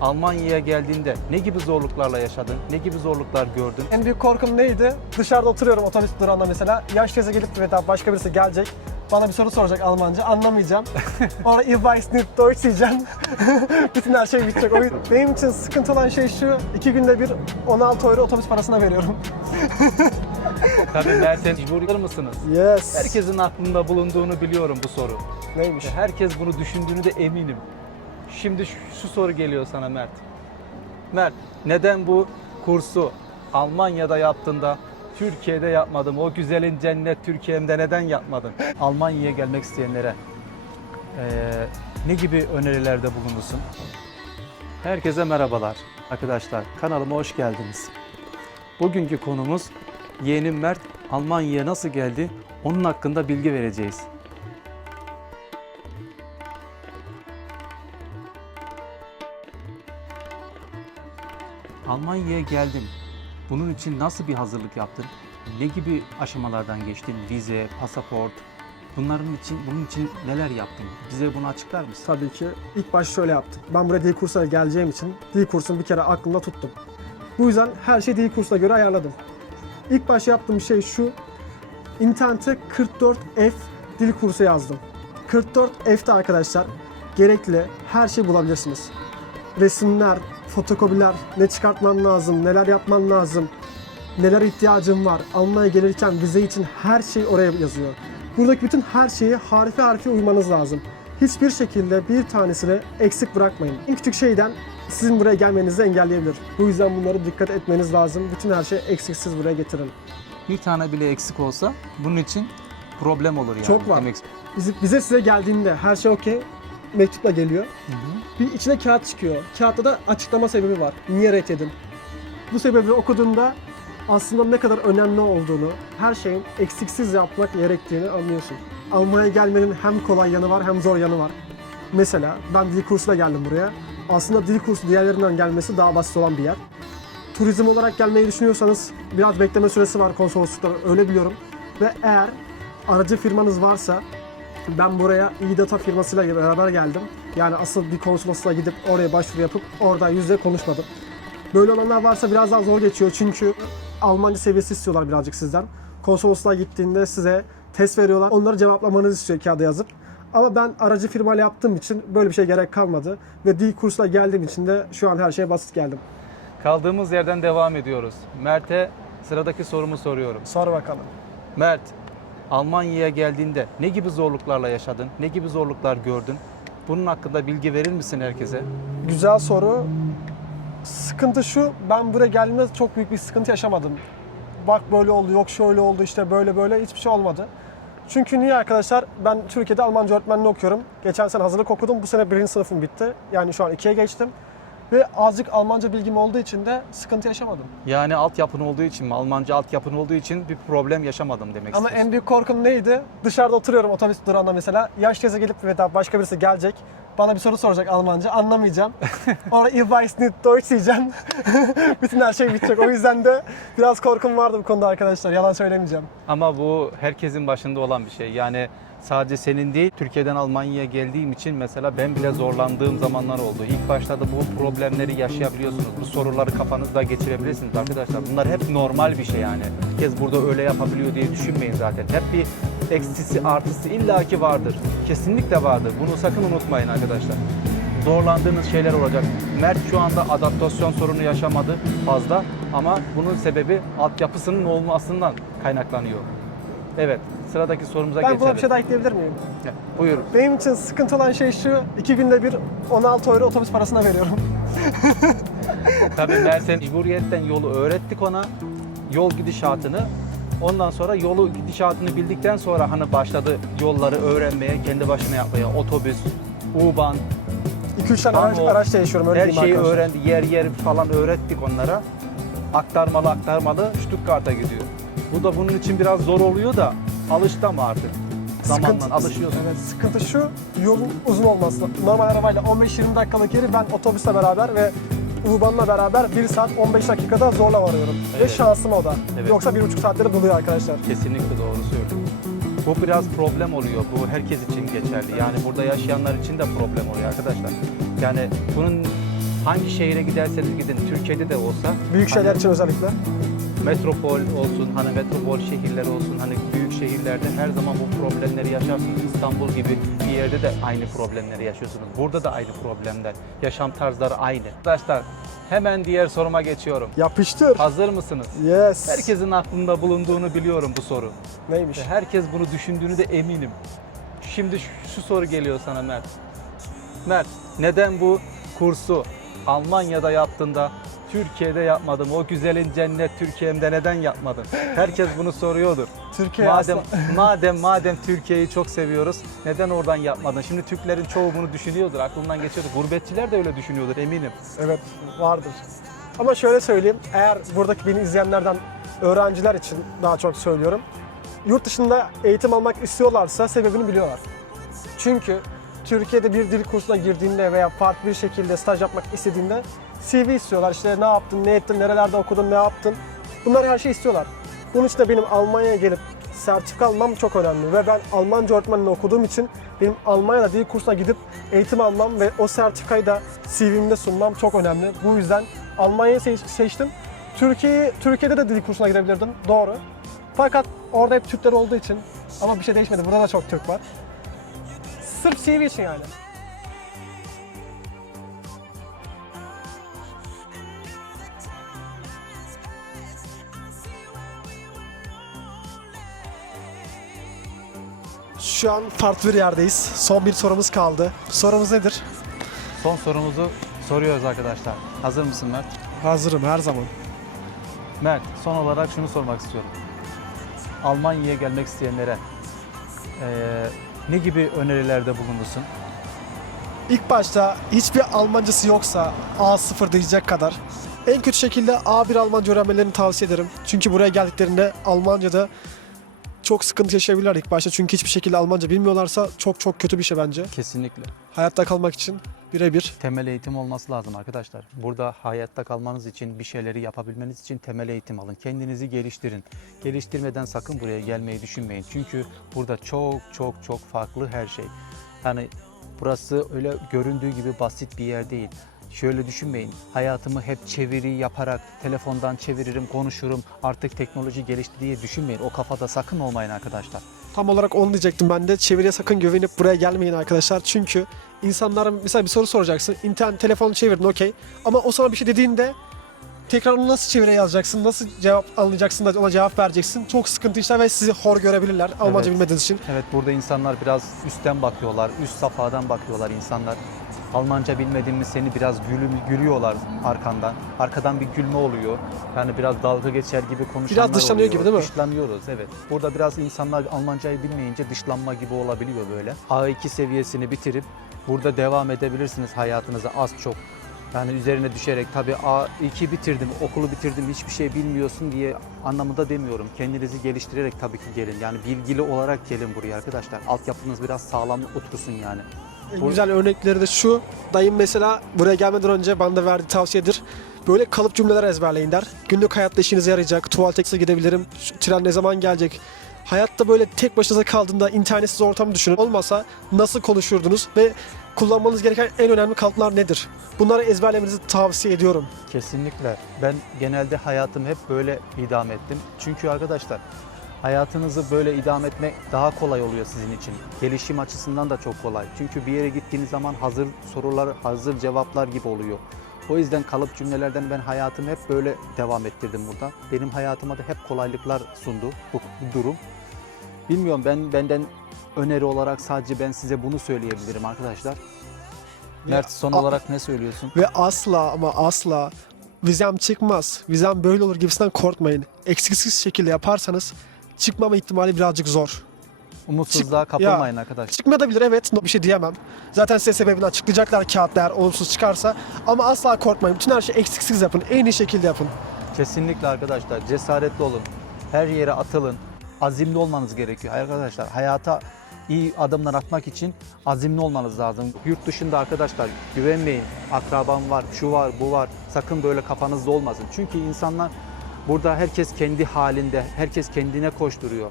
Almanya'ya geldiğinde ne gibi zorluklarla yaşadın? Ne gibi zorluklar gördün? En büyük korkum neydi? Dışarıda oturuyorum otobüs durağında mesela. Yaş teyze gelip veya başka birisi gelecek. Bana bir soru soracak Almanca. Anlamayacağım. Orada "Ich weiß nicht Deutsch" diyeceğim. Bütün her şey bitecek. Benim için sıkıntı olan şey şu. 2 günde bir 16 euro otobüs parasına veriyorum. Tabii Mert'e mecbur mısınız? Yes. Herkesin aklında bulunduğunu biliyorum bu soru. Neymiş? Herkes bunu düşündüğünü de eminim. Şimdi şu soru geliyor sana Mert. Mert, neden bu kursu Almanya'da yaptığında Türkiye'de yapmadım? O güzelin cennet Türkiye'mde neden yapmadın? Almanya'ya gelmek isteyenlere ne gibi önerilerde bulunursun? Herkese merhabalar arkadaşlar. Kanalıma hoş geldiniz. Bugünkü konumuz yeğenim Mert Almanya'ya nasıl geldi? Onun hakkında bilgi vereceğiz. Almanya'ya geldin. Bunun için nasıl bir hazırlık yaptın? Ne gibi aşamalardan geçtin? Vize, pasaport. Bunun için neler yaptın? Bize bunu açıklar mısın? Tabii ki. İlk başta şöyle yaptım. Ben buraya dil kursuna geleceğim için dil kursunu bir kere aklımda tuttum. Bu yüzden her şeyi dil kursuna göre ayarladım. İlk başta yaptığım şey şu. İnternete 44F dil kursu yazdım. 44F'te arkadaşlar gerekli her şeyi bulabilirsiniz. Resimler, fotokopiler, ne çıkartman lazım, neler yapman lazım, neler ihtiyacın var. Almanya'ya gelirken vize için her şey oraya yazıyor. Buradaki bütün her şeyi harfi harfi uymanız lazım. Hiçbir şekilde bir tanesini eksik bırakmayın. En küçük şeyden sizin buraya gelmenizi engelleyebilir. Bu yüzden bunlara dikkat etmeniz lazım. Bütün her şeyi eksiksiz buraya getirin. Bir tane bile eksik olsa bunun için problem olur yani. Çok var. Demek... Bize size geldiğinde her şey okey, mektupla geliyor. Bir içine kağıt çıkıyor. Kağıtta da açıklama sebebi var. Niye reddedin? Bu sebebi okuduğunda aslında ne kadar önemli olduğunu, her şeyin eksiksiz yapmak gerektiğini anlıyorsun. Almanya'ya gelmenin hem kolay yanı var hem zor yanı var. Mesela ben dil kursuna geldim buraya. Aslında dil kursu diğerlerinden gelmesi daha basit olan bir yer. Turizm olarak gelmeyi düşünüyorsanız biraz bekleme süresi var konsoloslukta, öyle biliyorum. Ve eğer aracı firmanız varsa, ben buraya İDATA firmasıyla beraber geldim. Yani asıl bir konsolosluğa gidip oraya başvuru yapıp orada yüzle konuşmadım. Böyle olanlar varsa biraz daha zor geçiyor çünkü Almanca seviyesi istiyorlar birazcık sizden. Konsolosluğa gittiğinde size test veriyorlar. Onları cevaplamanızı istiyor kağıda yazıp. Ama ben aracı firmayla yaptığım için böyle bir şey gerek kalmadı. Ve dil kursuna geldiğim için de şu an her şeye basit geldim. Kaldığımız yerden devam ediyoruz. Mert'e sıradaki sorumu soruyorum. Sor bakalım. Mert, Almanya'ya geldiğinde ne gibi zorluklarla yaşadın? Ne gibi zorluklar gördün? Bunun hakkında bilgi verir misin herkese? Güzel soru. Sıkıntı şu, ben buraya geldiğimde çok büyük bir sıkıntı yaşamadım. Bak böyle oldu, yok şöyle oldu, işte böyle hiçbir şey olmadı. Çünkü niye arkadaşlar? Ben Türkiye'de Almanca öğretmenliği okuyorum. Geçen sene hazırlık okudum, bu sene 1. sınıfım bitti. Yani şu an 2'ye geçtim. Ve azıcık Almanca bilgim olduğu için de sıkıntı yaşamadım. Yani altyapın olduğu için mi? Almanca altyapın olduğu için bir problem yaşamadım demek Ama istiyorsun. en büyük korkum neydi? Dışarıda oturuyorum otobüs durağında mesela. Yaş teyze gelip veya başka birisi gelecek. Bana bir soru soracak Almanca. Anlamayacağım. Orada "Ich weiß nicht Deutsch" diyeceğim. Bütün her şey bitecek. O yüzden de biraz korkum vardı bu konuda arkadaşlar. Yalan söylemeyeceğim. Ama bu herkesin başında olan bir şey. Yani sadece senin değil, Türkiye'den Almanya'ya geldiğim için mesela ben bile zorlandığım zamanlar oldu. İlk başta da bu problemleri yaşayabiliyorsunuz. Bu soruları kafanızda geçirebilirsiniz arkadaşlar. Bunlar hep normal bir şey yani. Herkes burada öyle yapabiliyor diye düşünmeyin zaten. Hep bir eksisi artısı illaki vardır. Kesinlikle vardır. Bunu sakın unutmayın arkadaşlar. Zorlandığınız şeyler olacak. Mert şu anda adaptasyon sorunu yaşamadı fazla ama bunun sebebi altyapısının olmasından kaynaklanıyor. Evet, sıradaki sorumuza geçelim. Ben buna bir şey daha ekleyebilir miyim? Buyur. Benim için sıkıntı olan şey şu, 2 günde bir 16 euro otobüs parasına veriyorum. Tabii Mert'e mecburiyetten yolu öğrettik ona, yol gidişatını. Ondan sonra yolu gidişatını bildikten sonra hani başladı yolları öğrenmeye, kendi başına yapmaya. Otobüs, U-Bahn, 2-3 tane araç değişiyorum, öyle her diyeyim şeyi arkadaşlar. öğrendi, yer falan öğrettik onlara. Aktarmalı Stuttgart'a gidiyor. Bu da bunun için biraz zor oluyor da alıştı ama artık. Zamanla alışıyorsun. Evet, sıkıntı şu, yolun uzun olması. Normal arabayla 15-20 dakikalık yeri ben otobüsle beraber ve U-Bahn'la beraber 1 saat 15 dakikada zorla varıyorum. Evet. Ve şansım o da. Evet. Yoksa 1,5 saatleri buluyor arkadaşlar. Kesinlikle doğru söylüyorsun. Bu biraz problem oluyor. Bu herkes için geçerli. Yani burada yaşayanlar için de problem oluyor arkadaşlar. Yani bunun hangi şehire giderseniz gidin, Türkiye'de de olsa Büyük şeyler için özellikle. metropol olsun, hani metropol şehirler olsun, hani büyük şehirlerde her zaman bu problemleri yaşarsınız. İstanbul gibi bir yerde de aynı problemleri yaşıyorsunuz. Burada da aynı problemler. Yaşam tarzları aynı. Arkadaşlar hemen diğer soruma geçiyorum. Yapıştır. Hazır mısınız? Yes. Herkesin aklında bulunduğunu biliyorum bu soru. Neymiş? Ve herkes bunu düşündüğünü de eminim. Şimdi şu soru geliyor sana Mert. Mert, neden bu kursu Almanya'da yaptığında Türkiye'de yapmadın? O güzelin cennet Türkiye'mde neden yapmadın? Herkes bunu soruyordur. Türkiye Madem Türkiye'yi çok seviyoruz, neden oradan yapmadın? Şimdi Türklerin çoğu bunu düşünüyordur, aklından geçiyordur. Gurbetçiler de öyle düşünüyordur eminim. Evet, vardır. Ama şöyle söyleyeyim, eğer buradaki beni izleyenlerden öğrenciler için daha çok söylüyorum. Yurt dışında eğitim almak istiyorlarsa sebebini biliyorlar. Çünkü Türkiye'de bir dil kursuna girdiğinde veya farklı bir şekilde staj yapmak istediğinde CV istiyorlar. İşte ne yaptın, ne ettin, nerelerde okudun, ne yaptın. Bunlar her şeyi istiyorlar. Bunun için de benim Almanya'ya gelip sertifika almam çok önemli. Ve ben Almanca öğretmenliği okuduğum için benim Almanya'da dil kursuna gidip eğitim almam ve o sertifikayı da CV'mde sunmam çok önemli. Bu yüzden Almanya'yı seçtim. Türkiye'de de dil kursuna gidebilirdim, doğru. Fakat orada hep Türkler olduğu için, ama bir şey değişmedi, burada da çok Türk var. Sırf CV için yani. Şu an farklı bir yerdeyiz. Son bir sorumuz kaldı. Sorumuz nedir? Son sorumuzu soruyoruz arkadaşlar. Hazır mısın Mert? Hazırım her zaman. Mert, son olarak şunu sormak istiyorum. Almanya'ya gelmek isteyenlere ne gibi önerilerde bulunursun? İlk başta hiçbir Almancası yoksa A0 diyecek kadar en kötü şekilde A1 Almanca öğrenmelerini tavsiye ederim. Çünkü buraya geldiklerinde Almanca'da çok sıkıntı yaşayabilirler ilk başta. Çünkü hiçbir şekilde Almanca bilmiyorlarsa çok kötü bir şey bence. Kesinlikle. Hayatta kalmak için birebir. Temel eğitim olması lazım arkadaşlar. Burada hayatta kalmanız için, bir şeyleri yapabilmeniz için temel eğitim alın. Kendinizi geliştirin. Geliştirmeden sakın buraya gelmeyi düşünmeyin. Çünkü burada çok farklı her şey. Yani burası öyle göründüğü gibi basit bir yer değil. Şöyle düşünmeyin, hayatımı hep çeviri yaparak, telefondan çeviririm, konuşurum, artık teknoloji gelişti diye düşünmeyin. O kafada sakın olmayın arkadaşlar. Tam olarak onu diyecektim ben de. Çeviriye sakın güvenip buraya gelmeyin arkadaşlar. Çünkü insanlara mesela bir soru soracaksın. İnternet, telefonu çevirdin okey. Ama o sana bir şey dediğinde tekrar onu nasıl çevire yazacaksın, nasıl cevap anlayacaksın da ona cevap vereceksin. Çok sıkıntı işler ve sizi hor görebilirler Almanca bilmediğiniz için. Evet, burada insanlar biraz üstten bakıyorlar, üst safhadan bakıyorlar insanlar. Almanca bilmediğimiz seni biraz gülüyorlar arkandan. Arkadan bir gülme oluyor. Yani biraz dalga geçer gibi konuşanlar Biraz dışlanıyor oluyor. gibi değil mi? Dışlanıyoruz, evet. Burada biraz insanlar Almancayı bilmeyince dışlanma gibi olabiliyor böyle. A2 seviyesini bitirip burada devam edebilirsiniz hayatınıza az çok. Yani üzerine düşerek tabii A2 bitirdim, okulu bitirdim, hiçbir şey bilmiyorsun diye anlamında demiyorum. Kendinizi geliştirerek tabii ki gelin. Yani bilgili olarak gelin buraya arkadaşlar. Altyapınız biraz sağlam otursun yani. En güzel örnekleri de şu. Dayım mesela buraya gelmeden önce bana da verdiği tavsiyedir. Böyle kalıp cümleler ezberleyin der. Günlük hayatta işinize yarayacak. Tuvalete gidebilirim. Şu tren ne zaman gelecek? Hayatta böyle tek başınıza kaldığında internetsiz ortamı düşünün. Olmasa nasıl konuşurdunuz ve kullanmanız gereken en önemli kalıplar nedir? Bunları ezberlemenizi tavsiye ediyorum. Kesinlikle. Ben genelde hayatımı hep böyle idame ettim. Çünkü arkadaşlar hayatınızı böyle idame etmek daha kolay oluyor sizin için. Gelişim açısından da çok kolay. Çünkü bir yere gittiğiniz zaman hazır sorular, hazır cevaplar gibi oluyor. O yüzden kalıp cümlelerden ben hayatımı hep böyle devam ettirdim burada. Benim hayatıma da hep kolaylıklar sundu bu durum. Bilmiyorum, benden öneri olarak sadece ben size bunu söyleyebilirim arkadaşlar. Mert, son olarak ne söylüyorsun? Ve asla ama asla vizem çıkmaz, vizem böyle olur gibisinden korkmayın. Eksiksiz şekilde yaparsanız çıkmama ihtimali birazcık zor. Umutsuzluğa kapılmayın arkadaşlar. Çıkmayabilir, evet, bir şey diyemem. Zaten size sebebini açıklayacaklar kağıtta eğer olumsuz çıkarsa. Ama asla korkmayın. Bütün her şeyi eksiksiz yapın. En iyi şekilde yapın. Kesinlikle arkadaşlar. Cesaretli olun. Her yere atılın. Azimli olmanız gerekiyor arkadaşlar. Hayata iyi adımlar atmak için azimli olmanız lazım. Yurt dışında arkadaşlar güvenmeyin. Akrabam var, şu var, bu var. Sakın böyle kafanızda olmasın. Çünkü insanlar burada herkes kendi halinde, herkes kendine koşturuyor.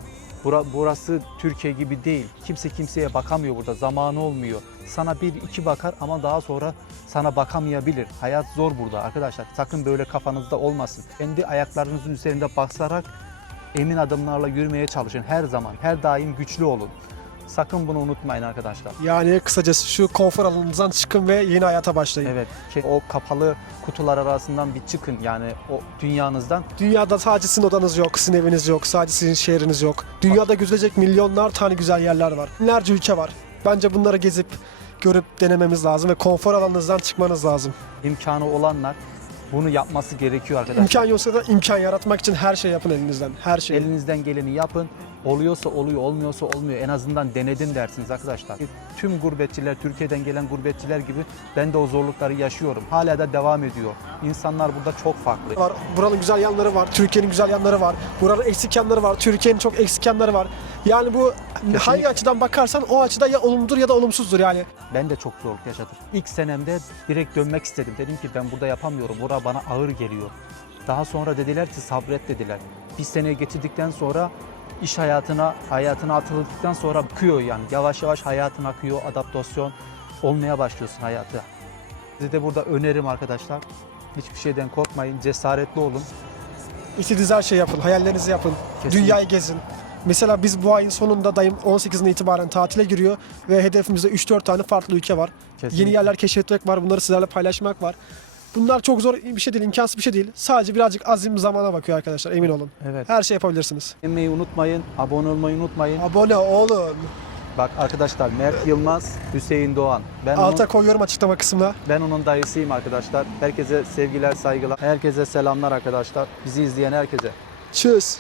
Burası Türkiye gibi değil. Kimse kimseye bakamıyor burada. Zamanı olmuyor. Sana bir iki bakar ama daha sonra sana bakamayabilir. Hayat zor burada arkadaşlar. Sakın böyle kafanızda olmasın. Kendi ayaklarınızın üzerinde basarak emin adımlarla yürümeye çalışın. Her zaman, her daim güçlü olun. Sakın bunu unutmayın arkadaşlar. Yani kısacası şu konfor alanınızdan çıkın ve yeni hayata başlayın. Evet, o kapalı kutular arasından bir çıkın. Yani o dünyanızdan. Dünyada sadece sizin odanız yok, sizin eviniz yok, sadece sizin şehriniz yok. Dünyada gözülecek milyonlar tane güzel yerler var. Binlerce ülke var. Bence bunları gezip, görüp denememiz lazım ve konfor alanınızdan çıkmanız lazım. İmkanı olanlar bunu yapması gerekiyor arkadaşlar. İmkan yoksa da imkan yaratmak için her şey yapın elinizden, her şey. Elinizden geleni yapın. Oluyorsa oluyor, olmuyorsa olmuyor. En azından denedim dersiniz arkadaşlar. Tüm gurbetçiler, Türkiye'den gelen gurbetçiler gibi ben de o zorlukları yaşıyorum. Hala da devam ediyor. İnsanlar burada çok farklı. Var. Buranın güzel yanları var, Türkiye'nin güzel yanları var. Buranın eksik yanları var, Türkiye'nin çok eksik yanları var. Yani bu hangi açıdan bakarsan o açıda ya olumludur ya da olumsuzdur yani. Ben de çok zorluk yaşadım. İlk senemde direkt dönmek istedim. Dedim ki ben burada yapamıyorum. Bura bana ağır geliyor. Daha sonra dediler ki sabret dediler. Bir sene geçirdikten sonra iş hayatına atıldıktan sonra akıyor yani. Yavaş yavaş hayatın akıyor, adaptasyon olmaya başlıyorsun hayata. Size de burada önerim arkadaşlar. Hiçbir şeyden korkmayın, cesaretli olun. İstediğiniz her şeyi yapın, hayallerinizi yapın, Kesinlikle. dünyayı gezin. Mesela biz bu ayın sonunda dayım 18'inde itibaren tatile giriyor ve hedefimizde 3-4 tane farklı ülke var. Kesinlikle. Yeni yerler keşfetmek var, bunları sizlerle paylaşmak var. Bunlar çok zor bir şey değil, imkansız bir şey değil. Sadece birazcık azim zamana bakıyor arkadaşlar, emin olun. Evet. Her şey yapabilirsiniz. Beğenmeyi unutmayın, abone olmayı unutmayın. Abone olun. Bak arkadaşlar Mert Yılmaz, Hüseyin Doğan. Alta koyuyorum açıklama kısmına. Ben onun dayısıyım arkadaşlar. Herkese sevgiler, saygılar. Herkese selamlar arkadaşlar. Bizi izleyen herkese. Tschüss.